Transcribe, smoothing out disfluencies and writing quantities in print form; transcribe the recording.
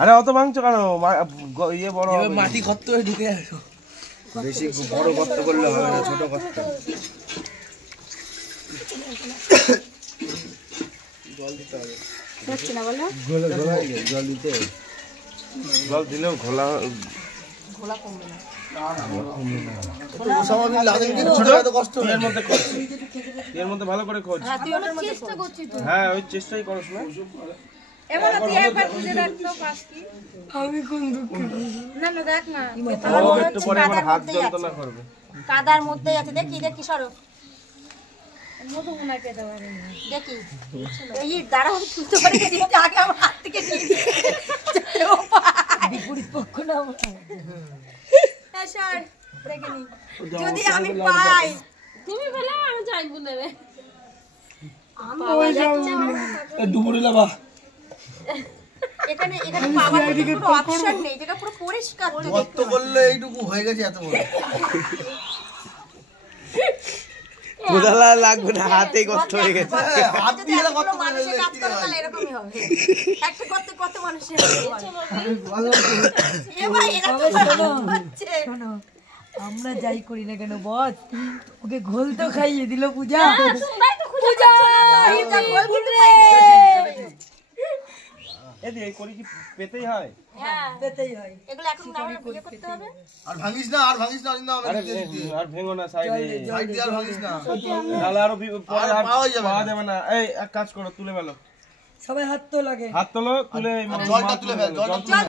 আরে অত ভাঙছো কেন? ইয়ে বড় হবে, মাটি গর্ত হয়ে ঢুকে আসো। বেশি বড় গর্ত করলে হবে না, ছোট গর্ত। জল দিতে হবে। হচ্ছে না বলো? জল দিতে, জল দিলেও ঘোলা কমবে না। এর মধ্যে ভালো করে খোঁজ। হ্যাঁ ওই চেষ্টাই করছ না। আমি কোন দুঃখে না না দেখ না একটু পরে আমার হাত যন্ত্রণা করবে। কাদার মধ্যে আছে, দেখি সরো মধু মনে পেতে পারে না, দেখি এই দাঁড়া তুলতে পারে দিতে আগে আমার হাত থেকে নিয়ে বিপরীত পক্ষ না সর দেখে নি যদি আমি পাই তুমি বলে আমি যাইব না রে আমি ওই যাব ডুবুরি লাবা এখানে পাওয়ার কোনো অপশন নেই, যেটা পুরো পরিষ্কার তো গর্ত করলে এইটুকু হয়ে গেছে এত বড়। কোদালা লাগবে না, হাতেই গর্ত হয়ে গেছে। হাত দিয়ে গর্ত করে মানুষের কাজ করে তাহলে এরকমই হবে। একটা করতে কত মানুষের এ ভাই এটা তো শোনো, আমরা যাই করি না কেন বস, ওকে ঘোল তো খাইয়ে দিল পূজা। পূজা এদিকে করি কি পেতেই হয়? হ্যাঁ পেতেই হয়। এগুলো এখন আমরা বিয়ে করতে হবে। আর ভাঙিস না অরিন্দম, আরে আর ভেঙো না, সাইডে সাইড দিয়ে আর ভাঙিস না, নাহলে আরো পরে আর পাওয়া যাবে পাওয়া না। যাবে না। এই এক কাজ করো, তুলে ফেলো, সবাই হাত তো লাগে, হাত তোলো, তুলে জলটা তুলে ফেল, জলটা তুলে